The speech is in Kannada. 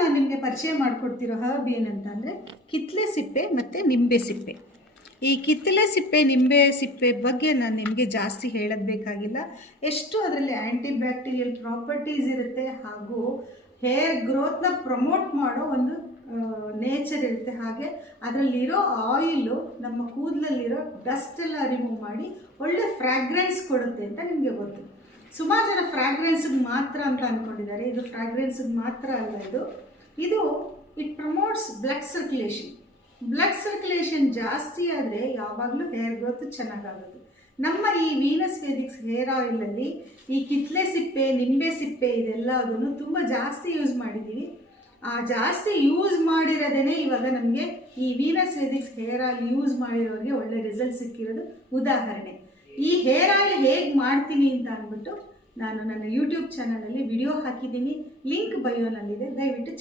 ನಾನು ನಿಮಗೆ ಪರಿಚಯ ಮಾಡಿಕೊಡ್ತಿರೋ ಹರ್ಬ್ ಏನಂತ ಅಂದರೆ ಕಿತ್ತಲೆ ಸಿಪ್ಪೆ ಮತ್ತು ನಿಂಬೆ ಸಿಪ್ಪೆ. ಈ ಕಿತ್ತಲೆ ಸಿಪ್ಪೆ ನಿಂಬೆ ಸಿಪ್ಪೆ ಬಗ್ಗೆ ನಾನು ನಿಮಗೆ ಜಾಸ್ತಿ ಹೇಳೋದು ಬೇಕಾಗಿಲ್ಲ. ಎಷ್ಟು ಅದರಲ್ಲಿ ಆ್ಯಂಟಿ ಬ್ಯಾಕ್ಟೀರಿಯಲ್ ಪ್ರಾಪರ್ಟೀಸ್ ಇರುತ್ತೆ, ಹಾಗೂ ಹೇರ್ ಗ್ರೋತ್ನ ಪ್ರಮೋಟ್ ಮಾಡೋ ಒಂದು ನೇಚರ್ ಇರುತ್ತೆ. ಹಾಗೆ ಅದರಲ್ಲಿರೋ ಆಯಿಲು ನಮ್ಮ ಕೂದಲಲ್ಲಿರೋ ಡಸ್ಟ್ ಎಲ್ಲ ರಿಮೂವ್ ಮಾಡಿ ಒಳ್ಳೆ ಫ್ರ್ಯಾಗ್ರೆನ್ಸ್ ಕೊಡುತ್ತೆ ಅಂತ ನಿಮಗೆ ಗೊತ್ತು. ಸುಮಾರು ಜನ ಫ್ರ್ಯಾಗ್ರೆನ್ಸಿಗೆ ಮಾತ್ರ ಅಂತ ಅಂದ್ಕೊಂಡಿದ್ದಾರೆ. ಇದು ಫ್ರ್ಯಾಗ್ರೆನ್ಸಿಗೆ ಮಾತ್ರ ಅಲ್ಲ, ಇದು it promotes blood circulation. Blood circulation ಜಾಸ್ತಿ ಆದರೆ ಯಾವಾಗಲೂ ಹೇರ್ ಗ್ರೋತ್ ಚೆನ್ನಾಗಾಗುತ್ತೆ. ನಮ್ಮ ಈ ವೀನಸ್ ವೇದಿಕ್ಸ್ ಹೇರ್ ಆಯಿಲಲ್ಲಿ ಈ ಕಿತ್ತಲೆ ಸಿಪ್ಪೆ ನಿಂಬೆ ಸಿಪ್ಪೆ ಇದೆಲ್ಲದನ್ನು ತುಂಬ ಜಾಸ್ತಿ ಯೂಸ್ ಮಾಡಿದ್ದೀವಿ. ಆ ಜಾಸ್ತಿ ಯೂಸ್ ಮಾಡಿರೋದೇ ಇವಾಗ ನಮಗೆ ಈ Venus Vedics hair oil use ಮಾಡಿರೋರಿಗೆ ಒಳ್ಳೆ ರಿಸಲ್ಟ್ ಸಿಕ್ಕಿರೋದು ಉದಾಹರಣೆ. ಈ ಹೇರ್ ಆಯಿಲ್ ಹೇಗೆ ಮಾಡ್ತೀನಿ ಅಂತ ಅಂದ್ಬಿಟ್ಟು ನಾನು ನನ್ನ ಯೂಟ್ಯೂಬ್ ಚಾನಲಲ್ಲಿ ವಿಡಿಯೋ ಹಾಕಿದ್ದೀನಿ. ಲಿಂಕ್ ಬಯೋನಲ್ಲಿದೆ, ದಯವಿಟ್ಟು